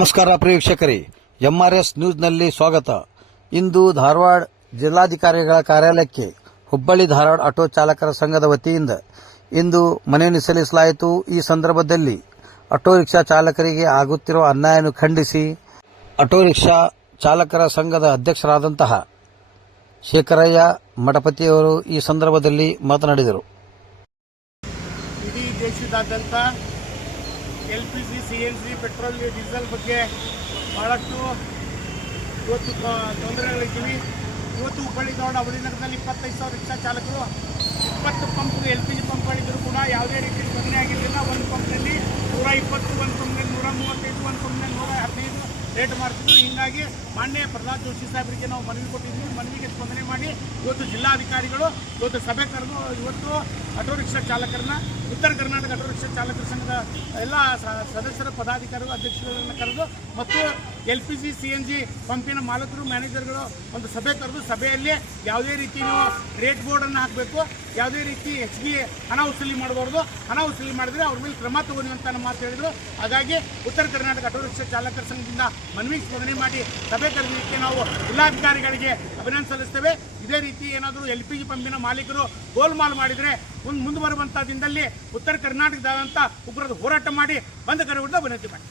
ನಮಸ್ಕಾರ ಪ್ರಿಯ ವೀಕ್ಷಕರೇ, ಎಂಆರ್ಎಸ್ ನ್ಯೂಸ್ನಲ್ಲಿ ಸ್ವಾಗತ. ಇಂದು ಧಾರವಾಡ ಜಿಲ್ಲಾಧಿಕಾರಿಗಳ ಕಾರ್ಯಾಲಯಕ್ಕೆ ಹುಬ್ಬಳ್ಳಿ ಧಾರವಾಡ ಆಟೋ ಚಾಲಕರ ಸಂಘದ ವತಿಯಿಂದ ಇಂದು ಮನವಿ ಸಲ್ಲಿಸಲಾಯಿತು. ಈ ಸಂದರ್ಭದಲ್ಲಿ ಆಟೋ ರಿಕ್ಷಾ ಚಾಲಕರಿಗೆ ಆಗುತ್ತಿರುವ ಅನ್ಯಾಯವನ್ನು ಖಂಡಿಸಿ ಆಟೋ ರಿಕ್ಷಾ ಚಾಲಕರ ಸಂಘದ ಅಧ್ಯಕ್ಷರಾದಂತಹ ಶೇಖರಯ್ಯ ಮಠಪತಿಯವರು ಈ ಸಂದರ್ಭದಲ್ಲಿ ಮಾತನಾಡಿದರು. ಇಡೀ ದೇಶದಾದ್ಯಂತ LPG, CNG, ಪೆಟ್ರೋಲ್, ಡೀಸೆಲ್ ಬಗ್ಗೆ ಬಹಳಷ್ಟು ಇವತ್ತು ತೊಂದರೆಗಳಿದ್ದೀವಿ. ಇವತ್ತು ಹುಬ್ಬಳ್ಳಿ ಧಾರವಾಡ ಅವಳಿನಗರದಲ್ಲಿ 25,000 ರಿಕ್ಷಾ ಚಾಲಕರು 20 ಪಂಪ್ LPG ಪಂಪ್ಗಳಿದ್ದರೂ ಕೂಡ ಯಾವುದೇ ರೀತಿ ತೊಂದರೆ ಆಗಿರಲಿಲ್ಲ. ಒಂದು ಪಂಪ್ನಲ್ಲಿ 120, ಒಂದು ಪಂಪ್ನಲ್ಲಿ 135, ಒಂದು ಪಂಪ್ನಲ್ಲಿ 115 ರೇಟ್ ಮಾಡ್ತಿದ್ರು. ಹೀಗಾಗಿ ಮಾನ್ಯ ಪ್ರಹ್ಲಾದ್ ಜೋಶಿ ಸಾಹೇಬರಿಗೆ ನಾವು ಮನವಿ ಕೊಟ್ಟಿದ್ವಿ. ಮನವಿಗೆ ಸ್ಪಂದನೆ ಮಾಡಿ ಇವತ್ತು ಜಿಲ್ಲಾಧಿಕಾರಿಗಳು ಇವತ್ತು ಸಭೆ ಕರೆದು ಇವತ್ತು ಆಟೋ ರಿಕ್ಷಾ ಚಾಲಕರನ್ನ ಉತ್ತರ ಕರ್ನಾಟಕ ಆಟೋ ರಿಕ್ಷಾ ಚಾಲಕರ ಸಂಘದ ಎಲ್ಲ ಸದಸ್ಯರ ಪದಾಧಿಕಾರಿಗಳು ಅಧ್ಯಕ್ಷರನ್ನು ಕರೆದು ಮತ್ತು LPG, CNG ಪಂಪಿನ ಮಾಲಕರು ಮ್ಯಾನೇಜರ್ಗಳು ಒಂದು ಸಭೆ ಕರೆದು ಸಭೆಯಲ್ಲಿ ಯಾವುದೇ ರೀತಿ ನೀವು ರೇಟ್ ಬೋರ್ಡನ್ನು ಹಾಕಬೇಕು, ಯಾವುದೇ ರೀತಿ HB ಹಣ ವಸೂಲಿ ಮಾಡಬಾರ್ದು, ಹಣ ವಸೂಲಿ ಮಾಡಿದರೆ ಅವ್ರ ಮೇಲೆ ಕ್ರಮ ತಗೊಳ್ಳಿ ಅಂತ ಮಾತು ಹೇಳಿದರು. ಹಾಗಾಗಿ ಉತ್ತರ ಕರ್ನಾಟಕ ಆಟೋ ರಿಕ್ಷಾ ಚಾಲಕರ ಸಂಘದಿಂದ ಮನವಿ ಸ್ಪಂದನೆ ಮಾಡಿ ಸಭೆ ಕರೆದಕ್ಕೆ ನಾವು ಜಿಲ್ಲಾಧಿಕಾರಿಗಳಿಗೆ ಅಭಿನಂದನೆ ಸಲ್ಲಿಸ್ತೇವೆ. ಇದೇ ರೀತಿ ಏನಾದರೂ LPG ಪಂಪಿನ ಮಾಲೀಕರು ಗೋಲ್ಮಾಲ್ ಮಾಡಿದರೆ ಮುಂದೆ ಬರುವಂಥ ದಿನದಲ್ಲಿ ಉತ್ತರ ಕರ್ನಾಟಕದಾದಂಥ ಉಗ್ರರ ಹೋರಾಟ ಮಾಡಿ ಬಂದ್ ಕರೆ ವಿರುದ್ಧ ವಿನಂತಿ ಮಾಡಿ.